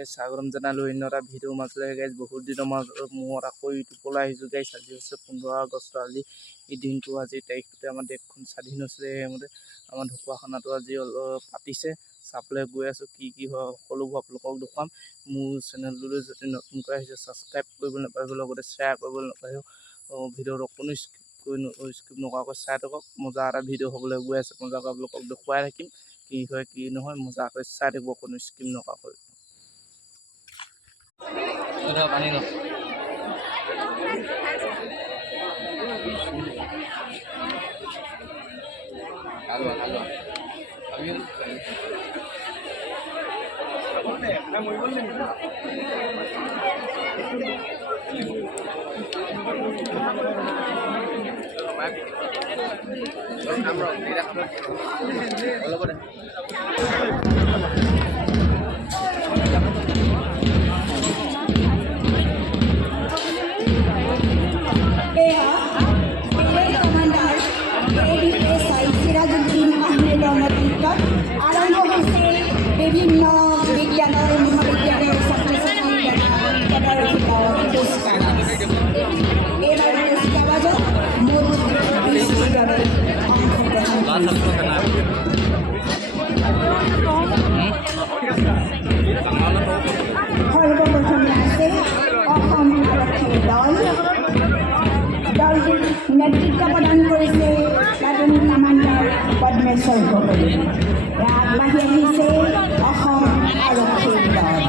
Guys স্বাগতম জনালোঁ অন্য এটা ভিডিঅ'ৰ মাজলৈ গাইজ বহুত দিনৰ মূৰত আকৌ ইউটিউবলৈ আহিছোঁ গাইজ। আজি হৈছে 15 আগষ্ট। আজি এই দিনটো আজিৰ তাৰিখটোতে আমাৰ দেশখন স্বাধীন হৈছিলে। সেইমতে আমাৰ ঢকুৱাখানাটো আজি অলপ পাতিছে, চাবলৈ গৈ আছোঁ। কি হয় সকলোবোৰ আপোনালোকক দেখুৱাম। মোৰ চেনেলটোলৈ যদি নতুনকৈ আহিছে ছাবস্ক্ৰাইব কৰিবলৈ নাপাহৰিব, লগতে শ্বেয়াৰ কৰিবলৈ নাপাহৰিব। ভিডিঅ'টো অকণো স্কিপ নকৰাকৈ চাই থাকক। মজা এটা ভিডিঅ' হ'বলৈ গৈ আছে, মজাকৈ আপোনালোকক দেখুৱাই থাকিম। কি হয় কি নহয় মজাকৈ চাই থাকিব, অকণো স্কিপ নকৰাকৈ। পানী ন বিভিন্ন বিজ্ঞানৰ মহাবিদ্যালয়ৰ ছাত্ৰ ছাত্ৰীৰ দ্বাৰা পুৰস্কাৰ এইবাৰ পুৰস্কাৰবাজত মুঠ 20টি দলে অংশগ্ৰহণ সৰ্বপ্ৰথমে আছে অসম আৰক্ষীৰ দলটোৰ নেতৃত্ব প্ৰদান কৰিছে প্লাটুন কামাণ্ডাৰ পদ্মেশ্বৰ গগৈ। আগবাঢ়ি আহিছে অসম আৰক্ষীৰ দল।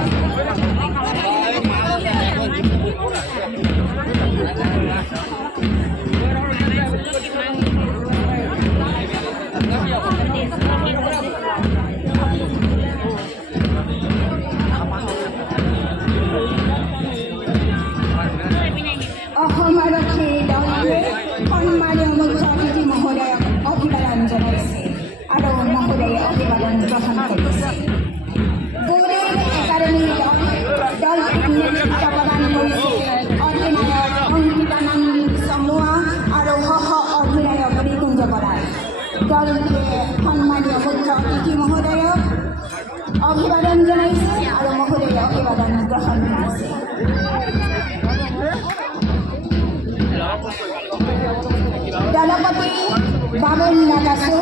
অসম আৰক্ষীৰ দলটোৱে সন্মানীয় মুখ্য অতিথি মহোদয়ক অভিবাদন জনাইছে আৰু মহোদয়ে অভিবাদন গ্ৰহণ কৰিছে। গৌৰৱ একাডেমীৰ দলটোক নেতৃত্ব প্ৰদান কৰিছে অধিনায়ক অংকিতানন্দ চমুৱা আৰু সহ অধিনায়ক ৰিকুঞ্জ বৰাই। দলটোৱে সন্মানীয় মুখ্য অতিথি মহোদয়ক অভিবাদন জনাইছে আৰু মহোদয়ে অভিবাদন গ্ৰহণ কৰিছে। দলপতি বাবুল নাগাছু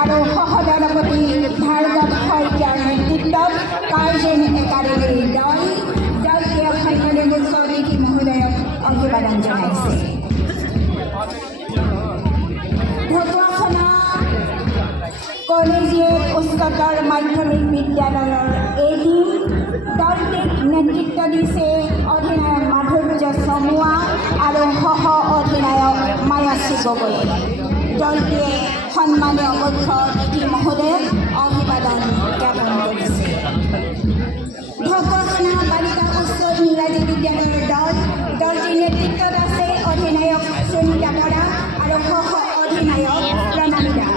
আৰু সহদলপতি ভাৰ্গৱ শইকীয়াৰ নেতৃত্বত কাৰ্জন একাডেমীৰ দলটোৱে সন্মানীয় মুখ্য অতিথি মহোদয়ক অভিবাদন জনাইছে। ঢকুৱাখানা কলেজিয়েট উচ্চতৰ মাধ্যমিক বিদ্যালয়ৰ এই টিম দলটোক নেতৃত্ব দিছে অধিনায়ক মাধুৰ্য চমুৱা আৰু সহ অধিনায়ক মায়াশ্ৰী গগৈ। দলটোৱে সন্মানীয় মুখ্য অতিথি মহোদয়ক অভিবাদন জ্ঞাপন কৰিছে। ঢকুৱাখানা বালিকা উচ্চ ইংৰাজী বিদ্যালয়ৰ দলটিৰ নেতৃত্বত আছে অধিনায়ক সুনীতা বৰা আৰু সহ অধিনায়ক প্ৰণামী দা।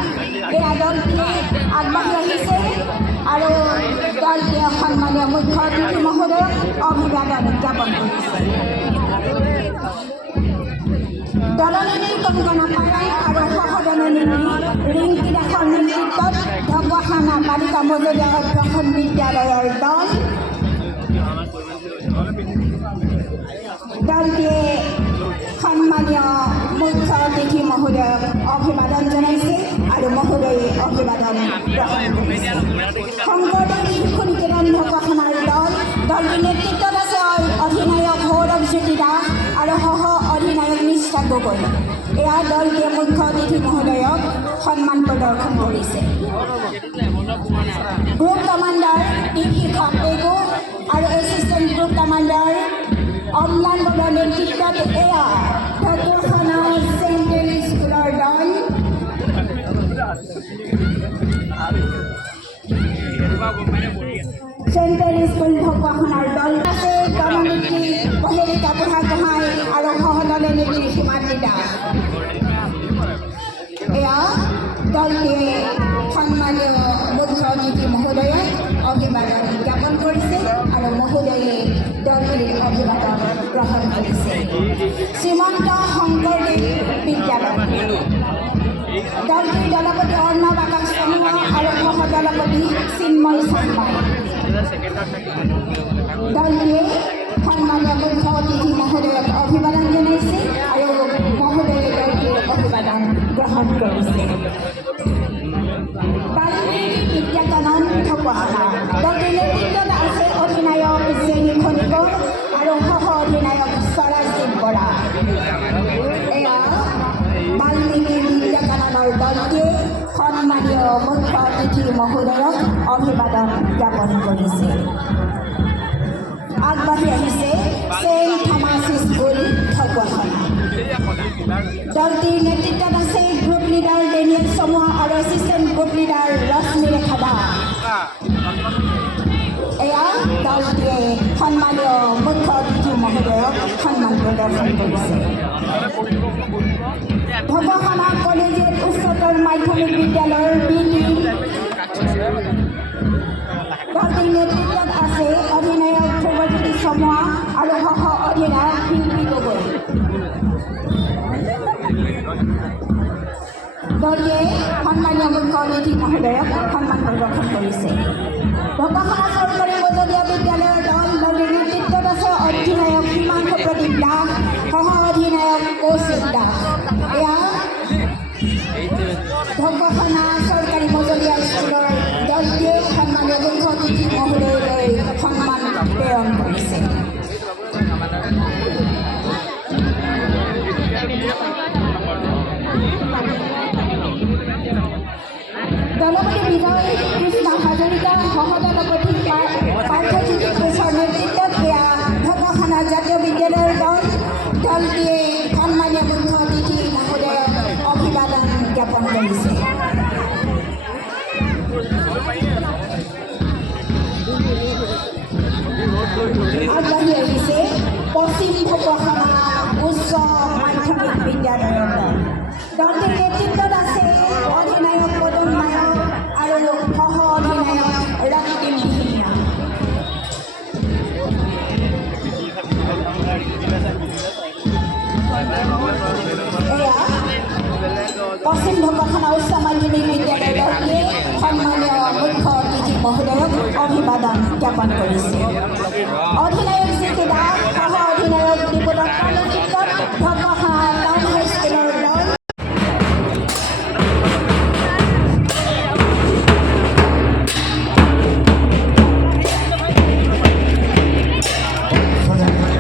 এয়া দলটোৱে আগবাঢ়ি আহিছে আৰু দলটোৱে সন্মানীয় মুখ্য অতিথি মহোদয়ক অভিবাদন জ্ঞাপন কৰিছে। দলনেত্ৰী কংকনা পাৰাই আৰু সহদলনেত্ৰী ৰিংকি দাসৰ নেতৃত্বত ঢকুৱাখানা বালিকা মজলীয়া অধ্যক্ষণ বিদ্যালয়ৰ দলটোৱে সন্মানীয় মুখ্য অতিথি মহোদয়ক অভিবাদন জনাইছে আৰু মহোদয়ে অভিবাদন গ্ৰহণ কৰিছে। শংকৰদেৱ শিশু নিকেতন ঢকুৱাখানাৰ দলটোৰ নেতৃত্বত আছে অধিনায়ক সৌৰভজ্যোতি দাস আৰু সহ অধিনায়ক নিষ্ঠা গগৈ। এয়া দলটোৱে মুখ্য অতিথি মহোদয়ক সন্মান প্ৰদৰ্শন কৰিছে। গ্ৰুপ কমাণ্ডাৰ দীপশিখা পেগু আৰু এছিষ্টেণ্ট গ্ৰুপ কমাণ্ডাৰ অম্লান বৰুৱাৰ নেতৃত্বত এয়া ঢকুৱাখানা চেণ্ট্ৰেল স্কুলৰ দল। চেণ্ট্ৰেল স্কুল ঢকুৱাখানাৰ দল আছে দলনেত্ৰী পহেলিকা বুঢ়াগোহাঁই আৰু সহদলনেত্ৰী সীমাদ্ৰী দাস। এয়া দলটোৱে সন্মানীয় মুখ্য অতিথি মহোদয়ক অভিবাদন জ্ঞাপন কৰিছে আৰু মহোদয়ে দলটিৰ অভিবাদন গ্ৰহণ কৰিছে। শ্ৰীমন্ত শংকৰদেৱ বিদ্যালয় দলটিৰ দলপতি অৰ্ণৱ আকাশ চমুৱা আৰু সহদলপতি চিন্ময় শৰ্মা। দলটোৱে সন্মানীয় মুখ্য অতিথি মহোদয়ক অভিবাদন জনাইছে আৰু মহোদয়ে দলটোৱে অভিবাদন গ্ৰহণ কৰিছে। বাল্মীকি বিদ্যাকানন ঢকুৱাখানা দলটোৰ নেতৃত্বত আছে অধিনায়ক জেনি খনিকৰ আৰু সহ অধিনায়ক স্বৰাজদ্বীপ বৰা। এয়া বাল্মীকি বিদ্যাকাননৰ দলটোৱে সন্মানীয় মুখ্য অতিথি মহোদয়ক অভিবাদন জ্ঞাপন কৰিছে। আগবাঢ়ি আহিছে ছেইণ্ট থমাছ স্কুল ঢকুৱাখানা দলটিৰ নেতৃত্বত আছে গ্ৰুপ লিডাৰ ডেনিয়েল চমুৱা আৰু এছিষ্টেণ্ট গ্ৰুপ লিডাৰ ৰশ্মি ৰেখা দাস। এয়া দলটোৱে সন্মানীয় মুখ্য অতিথি মহোদয়ক সন্মান প্ৰদৰ্শন কৰিছে। ঢকুৱাখানা কলেজিয়েট উচ্চতৰ মাধ্যমিক বিদ্যালয়ৰ বিটি দলটিৰ নেতৃত্বত আছে অধিনায়ক ধ্ৰুৱজ্যোতি চমুৱা আৰু সহ অধিনায়ক শিল্পী গগৈ। দলটোৱে সন্মানীয় মুখ্য অতিথি মহোদয়ক সন্মান প্ৰদৰ্শন কৰিছে। ঢকুৱাখানা চৰকাৰী মজলীয়া বিদ্যালয়ৰ দলটিৰ নেতৃত্বত আছে অধিনায়ক হিমাংশু প্ৰদীপ দাস, সহ অধিনায়ক কৌশিক দাস। এয়া ঢকুৱাখানা চৰকাৰী মজলীয়া স্কুলৰ দলটোৱে সন্মানীয় মুখ্য অতিথি মহোদয়লৈ সন্মান প্ৰেৰণ কৰিছে। দলপতি বিজয় কৃষ্ণ হাজৰিকা সহদলপতি পাৰ্থজ্যোতি ঘোষৰ নেতৃত্বত এয়া ঢকুৱাখানা জাতীয় বিদ্যালয়ৰ দলটোৱে সন্মানীয় মুখ্য অতিথি মহোদয়ক অভিবাদন জ্ঞাপন কৰিছে। আগবাঢ়ি আহিছে পশ্চিম ঢকুৱাখানা উচ্চ মাধ্যমিক বিদ্যালয়ৰ দলটিৰ নেতৃত্বত আছে অধিনায়ক পদুম নায়ক আৰু সহ অধিনায়ক ৰক্তিম ভূঞা। এয়া পশ্চিম ঢকুৱাখানা উচ্চ মাধ্যমিক বিদ্যালয়ৰ দলটোৱে সন্মানীয় মুখ্য অতিথি মহোদয়ক অভিবাদন জ্ঞাপন কৰিছে।